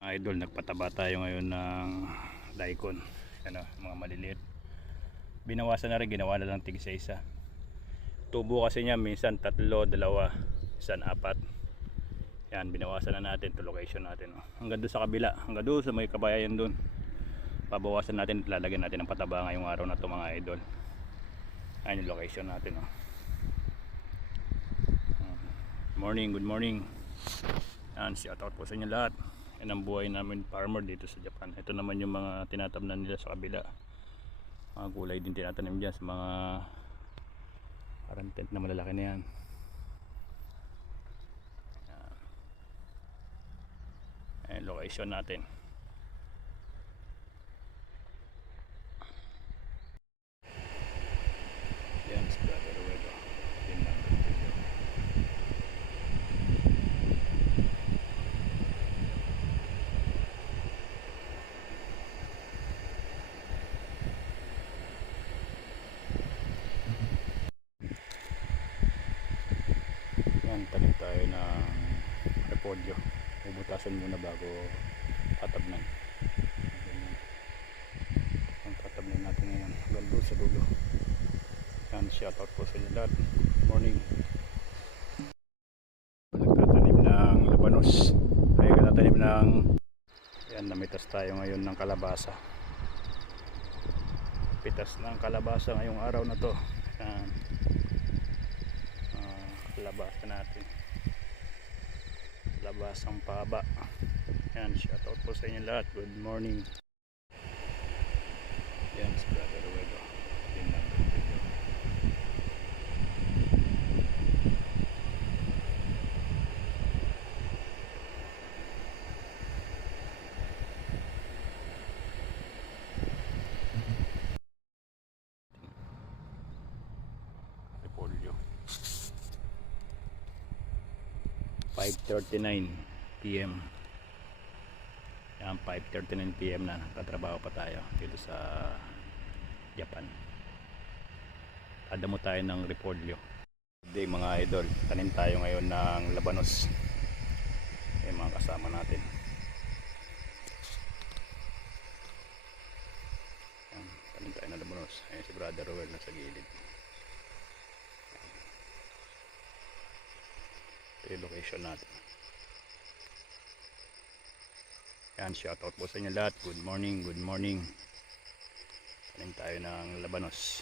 Idol, nagpataba tayo ngayon ng daikon. Ano, mga maliliit. Binawasan na rin, ginawa na lang tig isa. Tubo kasi niya minsan 3, 2, minsan 4. Yan, binawasan na natin to location natin. Hanggang doon sa kabila, hanggang doon sa may kabayan doon. Pabawasan natin, lalagyan natin ng pataba ngayong araw na to mga idol. Ayan yung location natin. Morning, good morning. Yan, shout out po sa inyo lahat. Yan ang buhay namin farmer dito sa Japan. Ito naman yung mga tinatamnan nila sa kabila. Mga gulay din tinatanim dyan sa mga parang tent na malalaki na yan. Ayan location natin. Yan sa brother Ruedo. Yan lang video. Yan, tanim tayo ng repolyo. Bubutasan muna bago tatabnan. Ang tatabnan natin ngayon hanggang doon sa dulo. Yan, shout out po sa inyo lahat. Morning. Nagtatanim ng labanos. Ay, nagtatanim ng yan, namitas tayo ngayon ng kalabasa. Pitas ng kalabasa ngayong araw na to. Yan. Kalabasa natin. Labasang paba. Yan, shout out po sa inyo lahat. Good morning. Yan, si brother Ruedo. Yan lang video. Repolyo. 5:39 PM. Yan, 5:39 PM na. Katrabaho pa tayo dito sa Japan. Adamo tayo ng repolyo. Day mga idol, tanim tayo ngayon ng labanos. Yung mga kasama natin. Yan, tanim tayo ng labanos. Ayan si brother Roel nasa gilid. Ito yung location natin. Yan, shout out po sa inyo lahat. Good morning, good morning. Tanim tayo ng labanos.